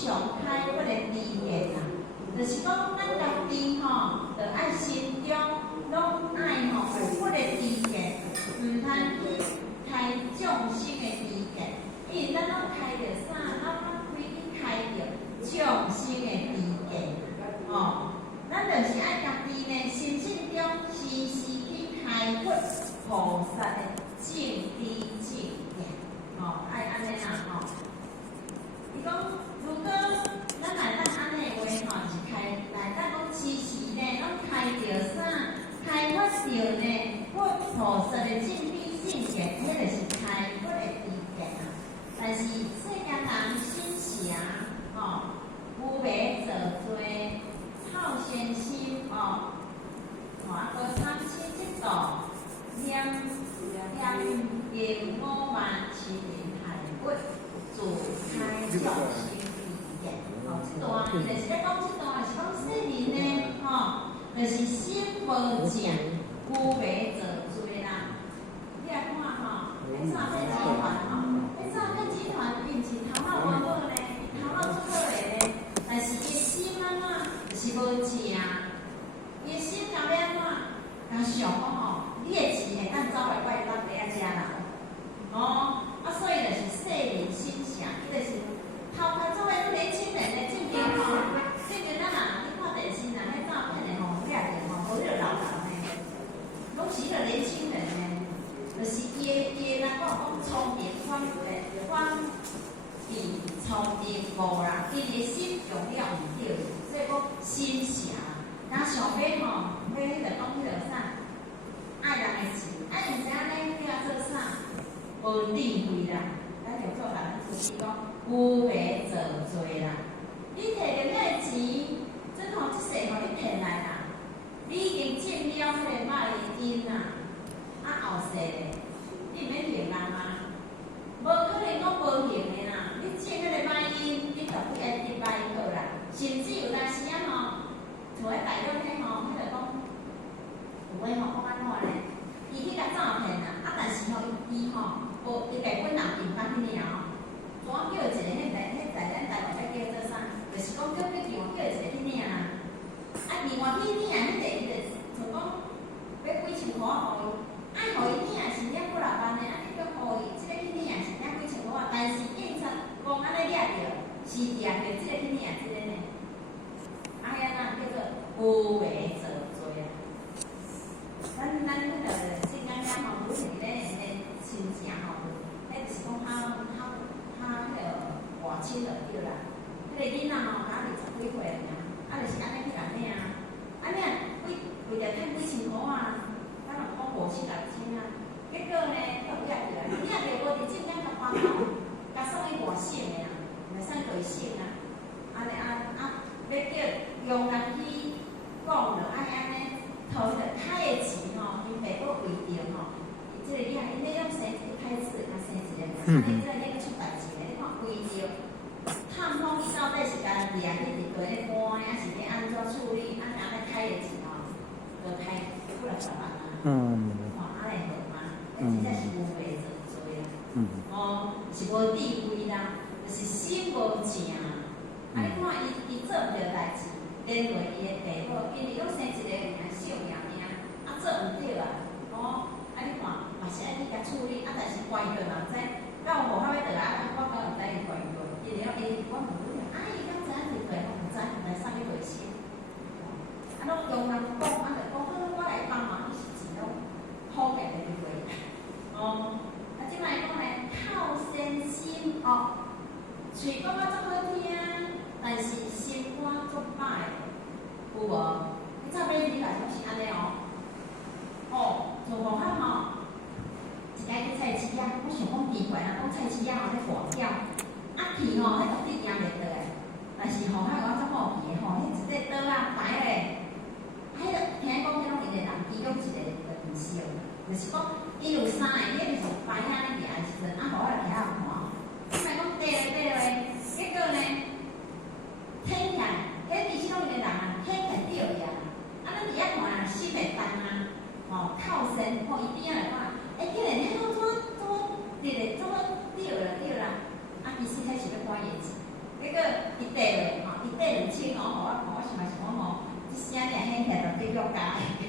上开阔的知见啦。就是讲，咱家己吼，着爱心中拢爱吼有阔的知见，毋通去开众生的知见，因为咱拢开着啥，咱拢开去开着众生的知见，吼。咱就是爱家己呢，心性中时时去开阔菩萨的正知正见，吼，爱安尼啦，吼。伊讲，如果咱来当安尼话，吼，是开来当讲时时呢，拢开着啥？开发着呢，佛菩萨的正知正见，迄就是开发的知见啊。但是世间人心邪，吼，无明造作。好先心哦，啊，个贪心嫉妒，念念我慢痴人害骨，自开众生知见。哦，这段伊就是咧讲，这段是讲世人呢，吼，就是心无正，无明造罪啦。你来看吼，迄诈骗集团吼，迄诈骗集团并是头脑无好咧，头脑足好诶咧，但是伊心安怎？是无正，伊心后尾安怎？甲想讲吼，你的钱会当走来我的腹底仔食啦，哦，啊，所以就是世人心邪，伊就是头壳作为年轻人的正经吼，正经咱人去看电视啦，迄诈骗的吼，掠着吼，无迄个老人呢，拢是迄个年轻人呢，就是伊咱讲聪明方比聪明无人，因的心用了毋对。所以讲心邪，咱上尾吼，要迄个讲迄个啥，爱人的钱，毋知影咱要做啥，无智慧啦，咱就做甲咱出去讲有白造罪啦。你摕着遐个钱，真吼即世互你骗来啦，你已经挣了迄个肉因啦，啊后世咧，你毋免骗人啊，无可能讲无骗的啦，你挣迄个肉因，你就不会得歹好啦。甚至有当时啊吼，像迄大陆迄吼，迄个讲，有诶吼讲安怎咧？伊去甲诈骗啦，啊但是吼伊吼，无伊日本人平反迄尔吼，怎叫一个迄在咱台湾要叫做啥？就是讲叫叫叫一个迄尔啦。啊另外迄尔迄个伊就像讲要几千箍互伊，爱互伊尔是领几六万诶，啊你叫互伊，即个迄尔是领几千箍啊，但是警察讲安尼掠着，是掠着即个迄尔即个呢。啊，遐那叫做有为造罪啊！咱迄个圣经遐吼，拄是咧亲情吼，迄就是讲迄个外亲就对啦。迄个囡仔吼，才20几岁尔，啊，就是安尼去甲领啊，啊领为着趁几千箍啊，咱若讲5、7、6千啊，结果呢，都掠着，掠着无伫正经甲花头，甲送去外省的啦，袂使回省啊，安尼要叫用人去讲着，爱安尼讨迄个开的钱吼，因爸母为着吼，即个你啊，因那种生一个开始，甲生一个，安尼在咧出代志咧，你看为着探访伊到底是家掠去伫地咧搬，还是咧安怎处理，安尼开的钱吼，就开几60万啊，看安尼好吗？真正是无白造罪啦，哦，是无智慧啦，就是心无正。啊！你看伊做毋着代志，连累伊的爸母，因为拢生一个尔小命命，啊做毋着啊，哦，啊你看嘛是爱去甲处理，啊但是关键嘛毋知，到无法要倒啊，我敢毋知伊关键，因为我问你，啊伊敢知影是对，我毋知，毋知啥物回事，啊拢用人讲，啊就讲好，我来帮忙，伊是钱拢好个的回，哦，啊即摆讲咧靠身心哦，喙讲啊足好听。但是心肝足歹，有无？你照片你来拢是安尼哦。哦，做无喊吼，一家去菜市仔，我想讲奇怪啊，讲菜市仔吼咧大叫，啊去吼，迄到底行袂倒诶。但是吼，遐我足好奇吼，迄一块刀啊摆咧，迄个听讲迄种伊个人其中一个就毋是哦，就是讲伊有三个，伊就是摆遐咧行诶时阵，啊，互我来遐看。伊咪讲对咧，结果呢？听起来，迄意思讲伊个人啊，听起来对伊啊，啊，咱伫遐看啊，心袂动啊，吼，靠身，吼，伊边仔来看，竟然迄个对咧，对啦，啊，其实迄是要管业绩，结果伊第价的，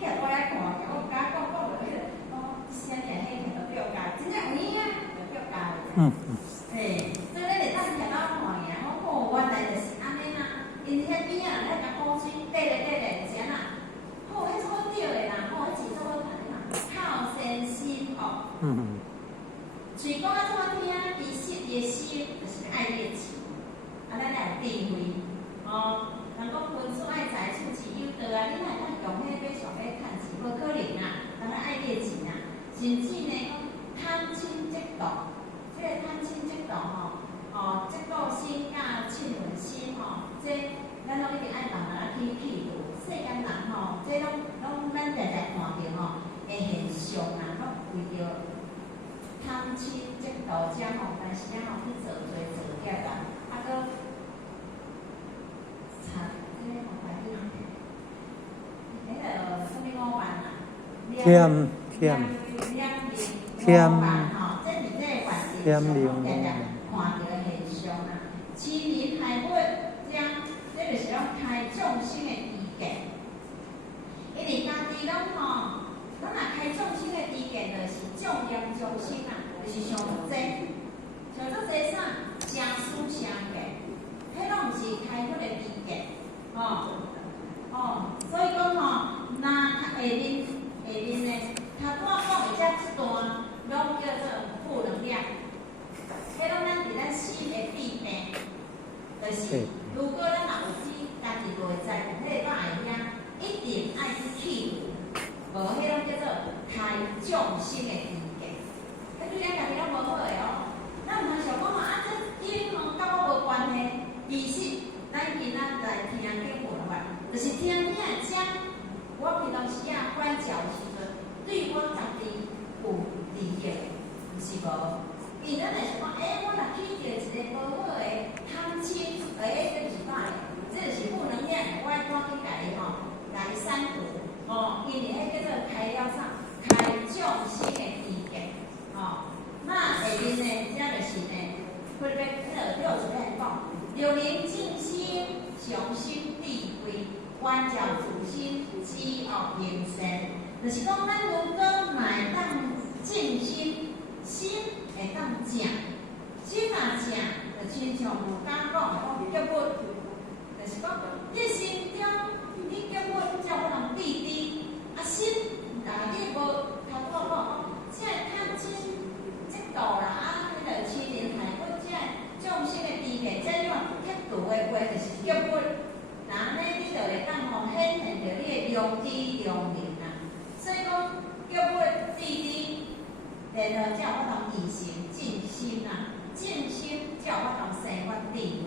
遐我来看，我甲讲落去，啥物啊？迄个标价，真正有影啊，标价的。嘿，所以咱会当徛到看尔，我原来就是安尼啦。因遐边啊，咧甲古水就是安那，迄做好钓的啦，迄钱做好赚的啦，靠先心哦。嘴讲啊，怎啊听？伊心就是爱猎钱，咱来有智慧哦。人讲分数爱财，处之有道啊！你哪会当用迄买上买趁钱？无可能啊！人爱猎钱啊，甚至呢讲贪亲嫉妒，这个贪亲嫉妒嫉妒心甲嗔恨心这咱拢一定爱慢慢去去除。世间人这拢咱常常看到的现象啊，拢为着贪亲嫉妒这但是去做业啊，搁天灵看到的现象啊，欺人害物，这就是讲开众生的知见。因为家己拢咱若开众生的知见，就是重业众生啊，就是上足济啥，正思相见，迄拢毋是开佛的知见，所以讲若下面呢，头拄仔讲的这一段，拢叫做负能量。迄拢咱伫咱心的底病，就是如果咱若有知家己内在有迄个肉的遐，一定爱去去除，无迄种叫做开众生的知见。迄对咱家己拢无好的咱毋通想讲这因甲我无关系。其实咱今仔来听经文话，就是听的遮，我平常时管教的时阵，对我家己有利益，毋是无。因咱会想讲，我若去着一个无好的贪亲，这就是歹的，这就是负能量，我爱赶紧家己删除，因为迄叫做开了啥？开众生的知见，那下面呢，这就是呢，佢要六字来讲，六灵静心，常心智慧，观照自心，知恶行善，就是讲咱如果乃当静心。心会当正，心若正，就亲像儒家讲的脚骨，就是讲你心中你脚骨才有可能立地，心你无头拄仔讲，这贪亲嫉妒啦，迄个欺人害物，这众生的知见，这种铁度的话就是脚骨，那呢你就会当显现着你的良知良能啊，所以讲脚骨立地。然后才有法通移行静心啊，静心才有法通生发智慧。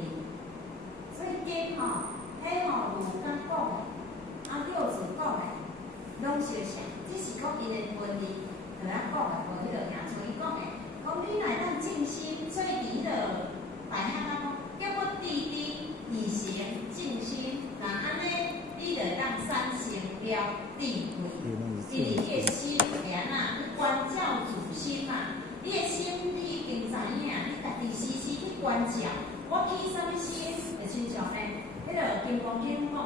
所以经迄儒家讲的，六字讲的，拢相像，只是讲因的文字，就咱讲的无迄落名，像伊讲的，讲你来当静心，所以伊迄落大汉啊讲，叫我滴滴移行静心，那安尼你就当产生了智慧，因为你的心会安那观照自心嘛，你的心你已经知影，你家己时时去观照，我起啥物心，就亲像呢，迄个金刚经讲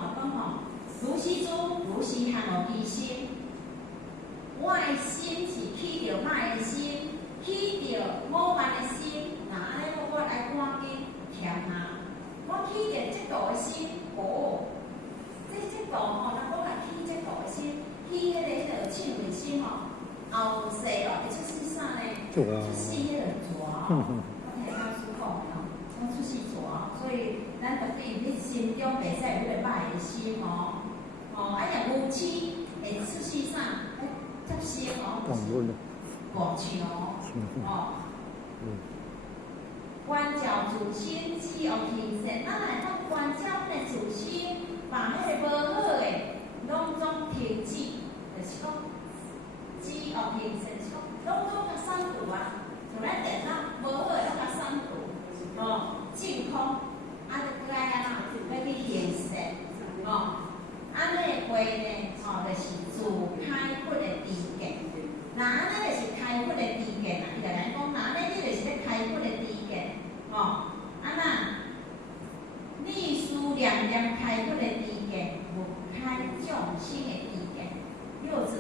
如是诸，如是含无其心。我的心是起着歹的心，起着傲慢的心，那安尼我来赶紧调下。我起着嫉妒的心，这嫉妒咱讲来起嫉妒的心，起迄个嗔恨心后世会出世啥呢？出世迄个蛇我听老师讲出世蛇，所以咱特别你心中袂使有迄个歹的心若无痴会出世啥？接生妄想观照自心，知恶行善，咱来当观照咱的自心，把迄个无好的拢总停止，就是讲知恶行善，是讲拢总甲删除啊，像咱电脑无好的拢甲删除，净空，就该要去行善，安尼的话呢，就是自开佛的知见。那安尼就是开佛的知见啦。伊就来讲，那安尼你就是咧开佛的知见，你思念开佛的知见，无开众亲的意见，柚子